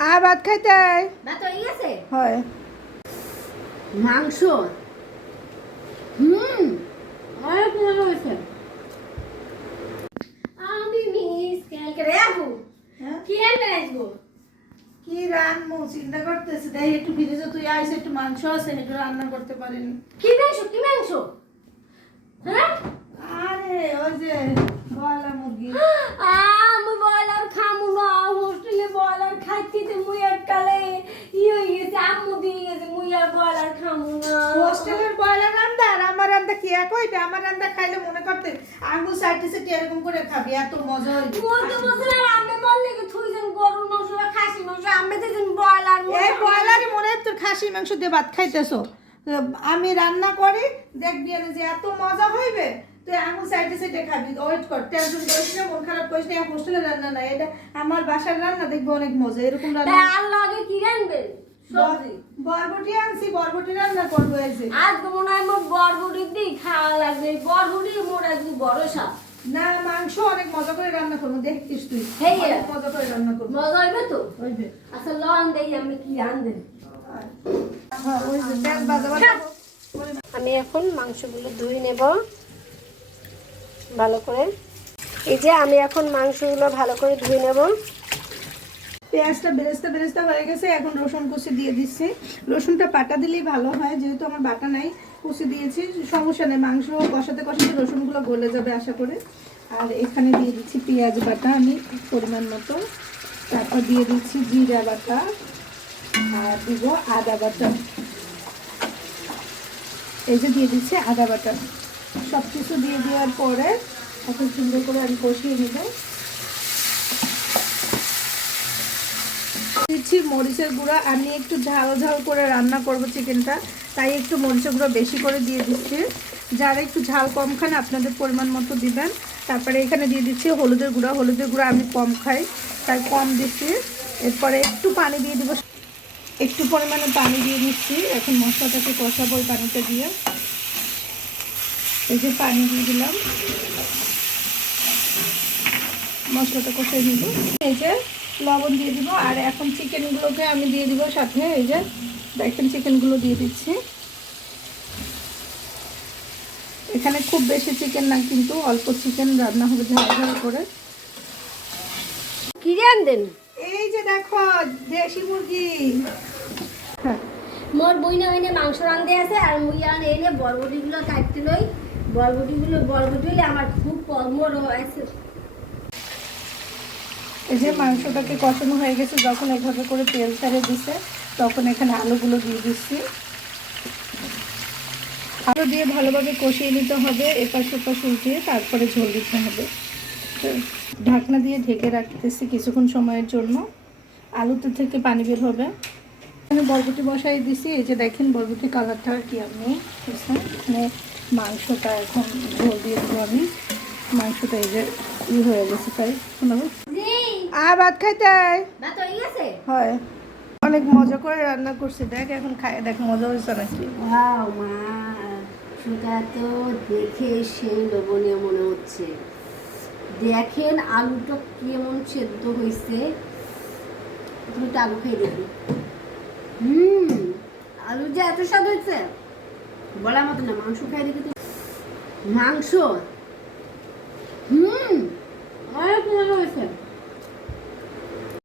আ ভাত খাইতে। ভাত হয়ে গেছে? হয়। মাংস? হুম অনেক মজা হয়েছে। আমি মিস কালকে রে আবু হ্যাঁ? কি আনবে আসব কি রান্না? চিন্তা করতেছি। তাই একটু ফ্রিজে তুই আইস একটু মাংস আছে একটু রান্না করতে পারেন? কি মাংস? কি মাংস হ্যাঁ আরে ওই যে বলা মুরগি আমি বয়লার খামু না হোস্টেলে বয়লার খাইতে মুই এককালে ই হয়ে গেছে আম্মু দিয়ে গেছে মুই আর বয়লার খামু না। হোস্টেলের বয়লার রান্দা আর আমার রান্দা কি এক হইবে আমার রান্দা খাইলে মনে করতে আঙ্গুল সাইডে সাইডে এরকম করে খাবি এত মজা হইবে। বললে কি থুইছেন মাংস বা খাসি মাংস আমি দিয়েছেন বয়লার এই বয়লারই মনে হয় তোর খাসি মাংস দিয়ে ভাত খাইতেছো। আমি রান্না করি দেখবি আমি যে এত মজা হইবে তুই আঙুল সাইডে সাইডে খাবি। ওয়েট কর টেনশন করিস না মন খারাপ করিস না হোস্টেলের রান্না না এটা আমার বাসার রান্না দেখবি অনেক মজা এরকম রান্না। আর লগে কি সবজি বরবটি আনছি বরবটি রান্না করব আজকে মনে হয় মোর বরবটি দিয়ে খাওয়া লাগবে। বরবটি মোর আজকে সাপ? না মাংস অনেক মজা করে রান্না করব দেখতিস তুই। হেই, মজা করে রান্না করব। মজা হইবে তো? হইবে আচ্ছা লন দেই আমি কি রান্ধেন হ্যাঁ ওই যে তেল বাজা আমি এখন মাংসগুলো ধুয়ে নেব ভালো করে। এই যে আমি এখন মাংসগুলো ভালো করে ধুয়ে নেব। পেঁয়াজটা বেরেস্তা বেরেস্তা হয়ে গেছে, এখন রসুন কুচি দিয়ে দিচ্ছি। রসুনটা বাটা দিলেই ভালো হয়, যেহেতু আমার বাটা নাই, কুচি দিয়েছি। সমস্যা নেই, মাংস কষাতে কষাতে রসুনগুলো গলে যাবে আশা করে। আর এখানে দিয়ে দিচ্ছি পেঁয়াজ বাটা আমি পরিমাণ মতো। তারপর দিয়ে দিচ্ছি জিরা বাটা, আর দিব আদা বাটা। এই যে দিয়ে দিচ্ছি আদা বাটা। সব কিছু দিয়ে দেওয়ার পরে এখন সুন্দর করে আমি কষিয়ে নেব। দিচ্ছি মরিচের গুঁড়া। আমি একটু ঝাল ঝাল করে রান্না করব চিকেনটা, তাই একটু মরিচের গুঁড়ো বেশি করে দিয়ে দিচ্ছি। যারা একটু ঝাল কম খান, আপনাদের পরিমাণ মতো দিবেন। তারপরে এখানে দিয়ে দিচ্ছি হলুদের গুঁড়া। হলুদের গুঁড়া আমি কম খাই, তাই কম দিচ্ছি। এরপরে একটু পানি দিয়ে দিব। একটু পরিমাণে পানি দিয়ে দিচ্ছি। এখন মশলাটাকে কষাবো ওই পানিটা দিয়ে। এই যে পানি দিয়ে দিলাম। মশলাটা কষিয়ে নিব। এই যে লবণ দিয়ে দিব আর এখন চিকেনগুলোকে আমি দিয়ে দিব সাথে এই যে দেখেন চিকেনগুলো দিয়ে দিচ্ছি। এখানে খুব বেশি চিকেন না কিন্তু অল্প চিকেন রান্না হবে ঝাল ঝাল করে। কি রান্ধেন এই যে দেখো দেশি মুরগি। হ্যাঁ। মোর বইনে ওইনে মাংস রান্ধে আছে আর মুই আর এনে বরবটিগুলো কাটতে লই। বরবটিগুলো বরবটি হলে আমার খুব মোর আছে এই যে মাংসটাকে কষানো হয়ে গেছে, যখন এভাবে করে তেল ছেড়ে দিছে, তখন এখানে আলুগুলো দিয়ে দিচ্ছি। আলু দিয়ে ভালোভাবে কষিয়ে নিতে হবে, এপাশ ওপাশ উল্টিয়ে তারপরে ঝোল দিতে হবে। ঢাকনা দিয়ে ঢেকে রাখতেছি কিছুক্ষণ সময়ের জন্য। আলুতে থেকে পানি বের হবে। এখানে বরবটি বসাই দিছি, এই যে দেখেন বরবটি কালারটা কি আমি মানে মাংসটা এখন ঝোল দিয়ে দেবো আমি। মাংসটা এই যে ই হয়ে গেছে তাই শোনাবো আ ভাত খাইতে হয়ে গেছে? অনেক মজা করে রান্না করছি দেখ এখন খাই দেখ মজা হয়েছে নাকি? ওয়াও মা সেটা তো দেখে সেই লোভনীয় মনে হচ্ছে। দেখেন আলুটা কেমন সেদ্ধ হয়েছে। তুমি আলু খেয়ে দেখি। হুম আলু যে এত স্বাদ হয়েছে বলার মতো না মাংস খাই দেখি তো। মাংস? হুম অনেক মজা হয়েছে।